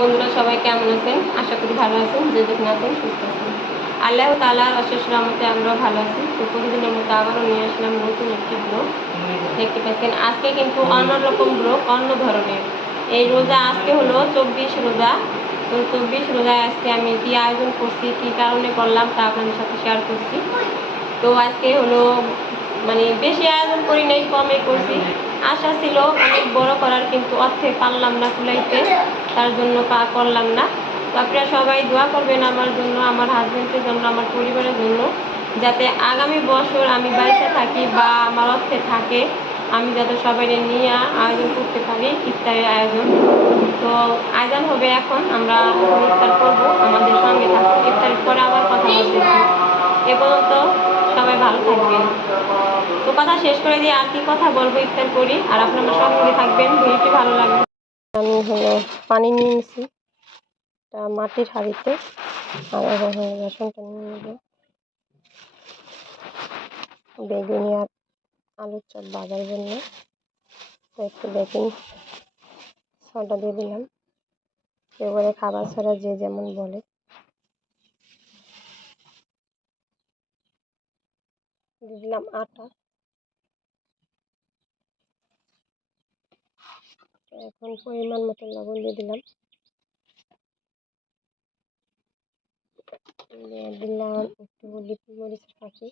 বন্ধুরা, সবাই কেমন আছেন? আশা করি ভালো আছেন, যে যেখানে আছেন সুস্থ আছেন। আল্লাহ তালার অশেষ রহমতে আমরাও ভালো আছি। তো প্রতিদিনের মতো আবারও নিয়ে আসলাম নতুন একটি ব্লগ। দেখতে পাচ্ছেন, আজকে কিন্তু অন্যরকম ব্লগ, অন্য ধরনের। এই রোজা আজকে হলো চব্বিশ রোজা। তো চব্বিশ রোজায় আজকে আমি কী আয়োজন করছি, কী কারণে করলাম তা আপনাদের সাথে শেয়ার করছি। তো আজকে হলো মানে বেশি আয়োজন করি নাই কমে করছি। আশা ছিল অনেক বড় করার, কিন্তু অর্থে পারলাম না কুলাইতে। তার জন্য কা করলাম না। তো আপনারা সবাই দোয়া করবেন আমার জন্য, আমার হাজব্যান্ডের জন্য, আমার পরিবারের জন্য, যাতে আগামী বছর আমি বাড়িতে থাকি বা আমার অর্থে থাকে, আমি যাতে সবাই নিয়ে আয়োজন করতে পারি, ইফতারের আয়োজন। তো আয়োজন হবে এখন, আমরা ইফতার করব, আমাদের সঙ্গে থাকব ইফতারের পরে আবার কথা বলতেছি। এ পর্যন্ত সবাই ভালো থাকবেন। তো কথা শেষ করে দিয়ে আর কি কথা বলব ইফতার করি। আর আপনারা সঙ্গে থাকবেন, ভিডিওটি ভালো লাগবে। আমি হলো পানি নিয়ে নিছি মাটির হাঁড়িতে। আর রেশনটা নিয়ে নেব। বেগুনি আর আলুর চপ বাজার জন্য। তো একটু বেকিং সোডা দিয়ে দিলাম। এবারে খাবার ছাড়া যে যেমন বলে। দিয়ে দিলাম আটা। এখন পরিমাণ মতো লবণ দিয়ে দিলাম। দিলাম একটু হলুদ মরিচের পাখি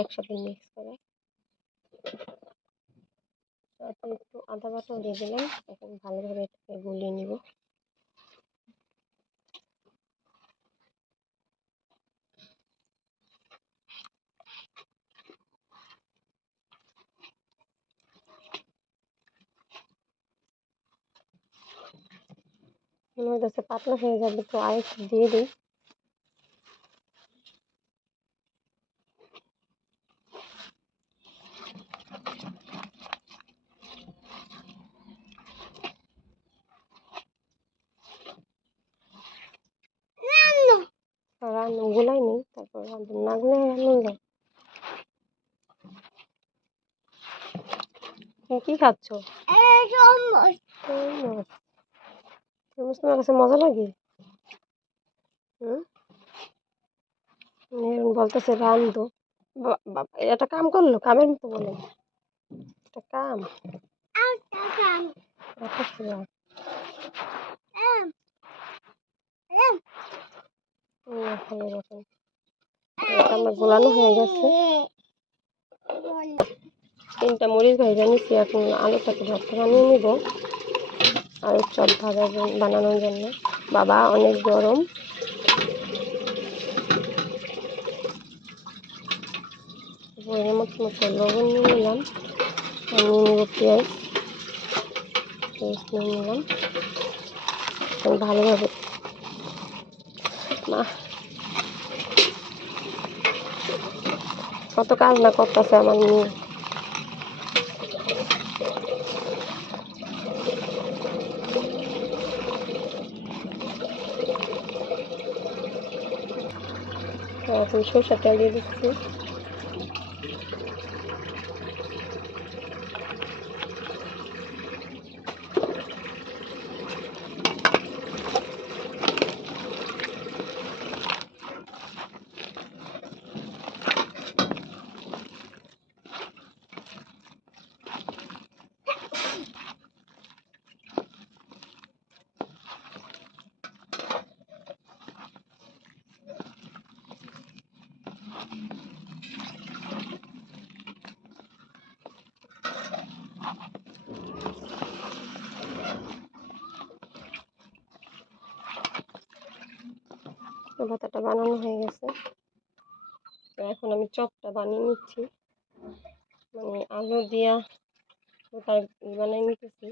একসাথে মিক্স করে। তারপর একটু আদা বাটাও দিয়ে দিলাম, এখন ভালোভাবে এটাকে গুলিয়ে নিব। মনে হইতেছে পাতলা হয়ে যাবে তো আর একটু দিয়ে দিই। রান্না! গুলাই নেই তারপর রাঁধুন না গুলাই রান্না যায় তুমি কি খাচ্ছ? তরমুজ। তোমার মজা লাগে? হুম? বলতেছে রান্ধো। এটা কাম করল? কামের মতো বলে। এটা কাম। আমার গোলানো হয়ে গেছে। তিনটা মরিচ ভাজা নিচ্ছি এখন আলুটাকে ভর্তা বানিয়ে নিব। আলুর চপ জন্য বানানোর জন্য। বাবা, অনেক গরম। বইয়ের মতো লবণ নিয়ে নিলাম। নিয়ে নেব পেঁয়াজ। পেঁয়াজ নিয়ে নিলাম। ভালোভাবে। মা কত কাজ না করতেছে আমার মেয়ে। এখন সরষের তেল দিয়ে দিচ্ছি ভাতাটা বানানো হয়ে গেছে। তো এখন আমি চপটা বানিয়ে নিচ্ছি। মানে আলু দিয়া বানিয়ে নিতেছি।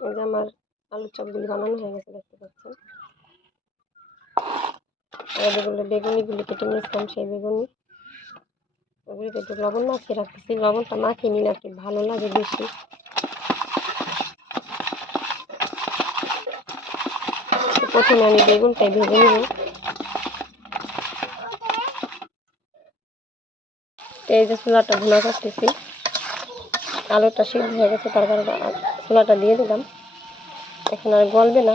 এই যে আমার আলুর চপগুলি বানানো হয়ে গেছে, দেখতে পাচ্ছেন। যেগুলো বেগুনিগুলি কেটে নিয়েছিলাম, সেই বেগুনি। ওগুলিতে একটু লবণ মাখিয়ে রাখতেছি। লবণটা মাখিয়ে নিলে একটু ভালো লাগে বেশি। প্রথমে আমি বেগুনটাই ভেজে নেব। এই যে চুলাটা ভুনা করতেছি। আলুটা সিদ্ধ হয়ে গেছে তার চুলাটা দিয়ে দিলাম। এখন আর গলবে না।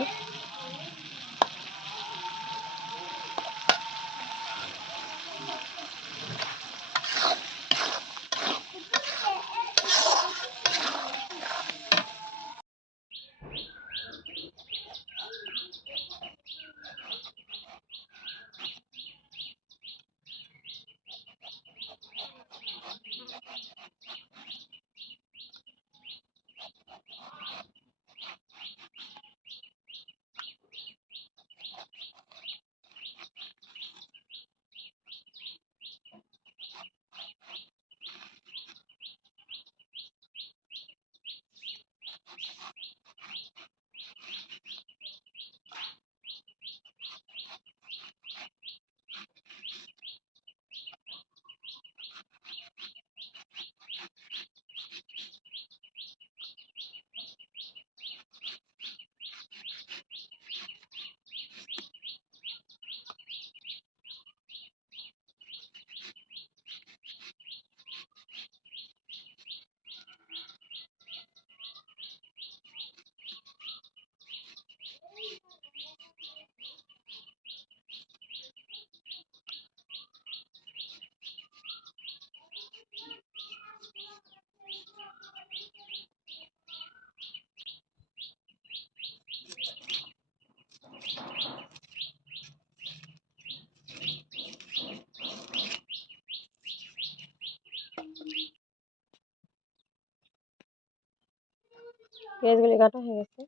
পেঁয়াজগুলি কাটা হয়ে গেছে।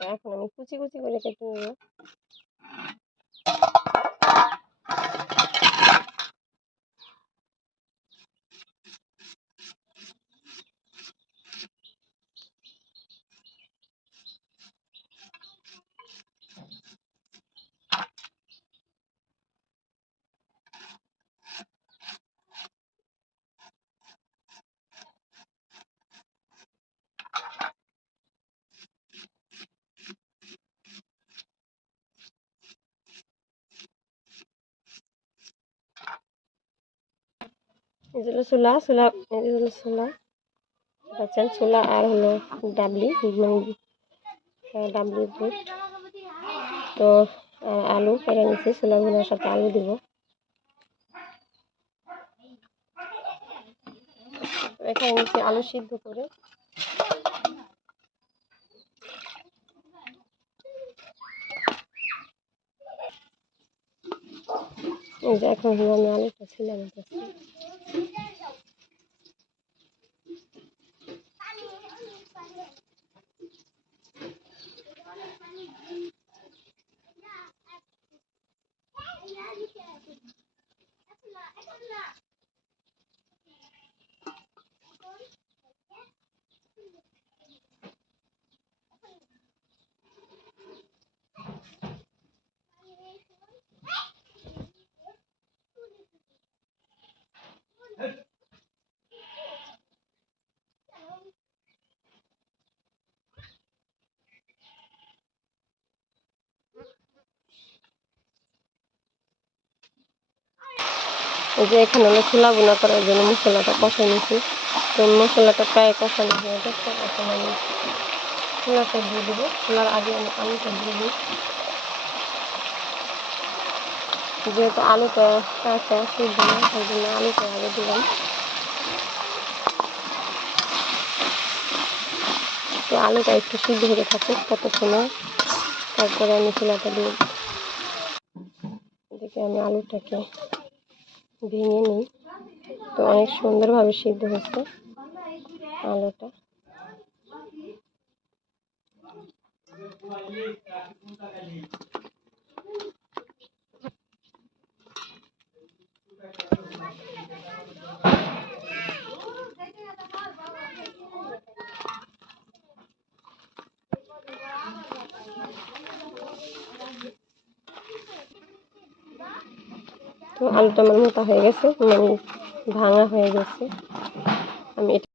এখন আমি কুচি কুচি করে কেটে নেব। এই হলো ছোলা এই হলো ছোলা পাচ্ছেন ছোলা আর হলো ডাবলি মানে ডাবলি বুট তো আলু কেটে নিচ্ছি ছোলাগুলোর সাথে আলু দিব। এখানে নিচ্ছি আলু সিদ্ধ করে। এখন হলো আমি আলুটা ছিলে Thank you. এই যে এখানে ছোলা বোনা করার জন্য মশলাটা কষা নিয়েছি তো মশলাটা প্রায় কষানো হয়ে গেছে, এখন আমি ছোলাটা দিয়ে দেবো। ছোলার আগে আমি আলুটা দিয়ে দিই। যেহেতু আলুটা কাঁচা সিদ্ধ না তাই জন্য আলুটা আগে দিলাম। তো আলুটা একটু সিদ্ধ হতে থাকে ততক্ষণে। তারপরে আমি ছোলাটা দিয়ে। এদিকে আমি আলুটাকে ভেঙে নিই। তো অনেক সুন্দরভাবে সিদ্ধ হচ্ছে আলুটা। তো আলুটা আমার মোটা হয়ে গেছে মানে ভাঙা হয়ে গেছে। আমি এটা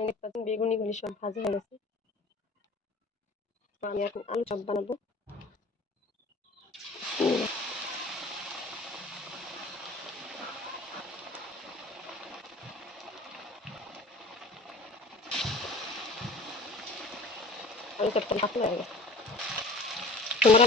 দেখতে পাচ্ছেন বেগুনিগুলি সব ভাজা হয়ে গেছে। আমি এখন আলু চপ বানাবো। আলু চপটা পাতলা হয়ে গেছে। তোমরা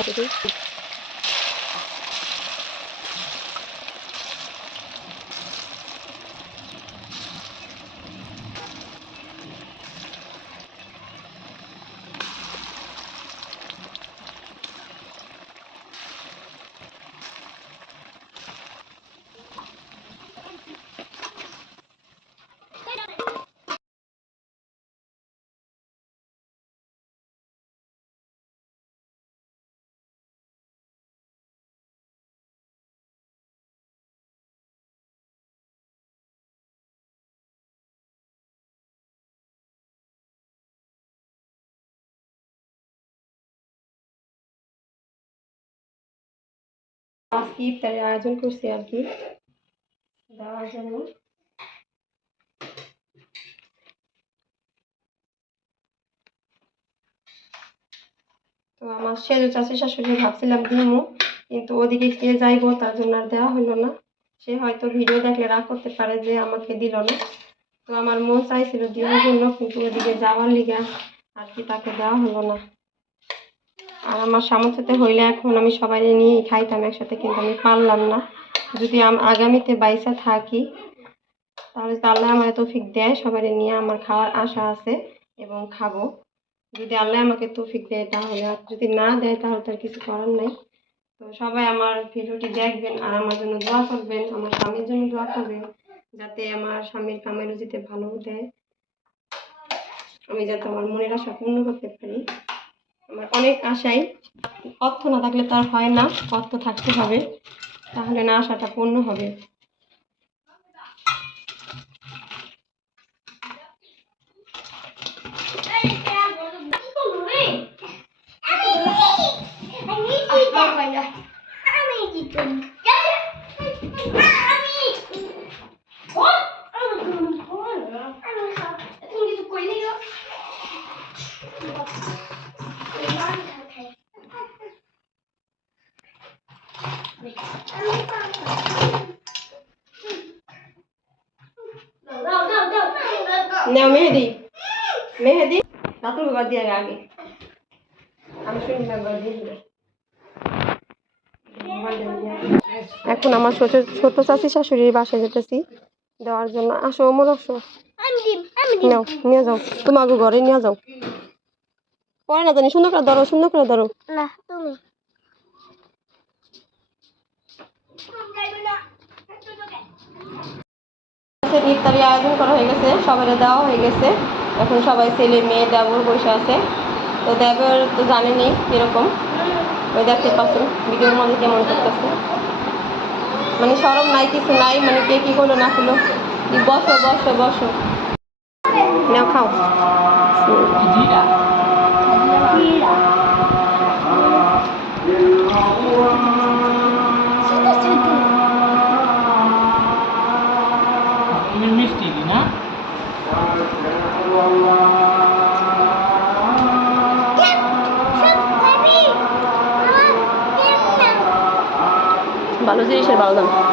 আজকে ইফতারের আয়োজন করছি আর কি। দেওয়ার জন্য। তো আমার সেজো চাষি শাশুড়ি ভাবছিলাম দিমু কিন্তু ওদিকে কে যাইবো তার জন্য আর দেওয়া হলো না। সে হয়তো ভিডিও দেখলে রাগ করতে পারে যে আমাকে দিল না। তো আমার মন চাইছিল দেওয়ার জন্য, কিন্তু ওদিকে যাওয়ার লিগে আর কি তাকে দেওয়া হলো না। আর আমার সামর্থ্যতে হইলে এখন আমি সবাই নিয়েই খাইতাম একসাথে, কিন্তু আমি পারলাম না। যদি আগামীতে বাইসা থাকি, তাহলে আল্লাহ আমার তৌফিক দেয় সবাই নিয়ে আমার খাওয়ার আশা আছে এবং খাব। যদি আল্লাহ আমাকে তৌফিক দেয় তাহলে, আর যদি না দেয় তাহলে তো আর কিছু করার নাই। তো সবাই আমার ভিডিওটি দেখবেন আর আমার জন্য দোয়া করবেন, আমার স্বামীর জন্য দোয়া করবেন, যাতে আমার স্বামীর কামাই রুজিতে ভালো দেয়। আমি যাতে আমার মনের আশা পূর্ণ করতে পারি। আমার অনেক আশাই অর্থ না থাকলে তার হয় না অর্থ থাকতে হবে তাহলে না আশাটা পূর্ণ হবে নেও রাতুল দিয়ে আগে আমি শুনি ঘর দিয়ে এখন আমার ছোট ছোট চাচি শাশুড়ির বাসায় যেতেছি দেওয়ার জন্য। আসো ওমর আসো। নাও নিয়ে যাও। তোমাকে ঘরে নিয়ে যাও। পরে না জানি সুন্দর করে ধরো সুন্দর করে ধরো। না তুমি। ইফতারি আয়োজন করা হয়ে গেছে সবাই দেওয়া হয়ে গেছে। এখন সবাই ছেলে, মেয়ে, দেবর বসে আছে। তো দেবর তো জানেনি কীরকম। ওই দেখতে পাচ্ছেন, ভিডিওর মধ্যে কেমন করতেছে। মানে সরম নাই, কিছু নাই মানে কে কী করল না করল। বসো বসো বসো। নাও খাও। ভালো জিনিসের ভালো দাম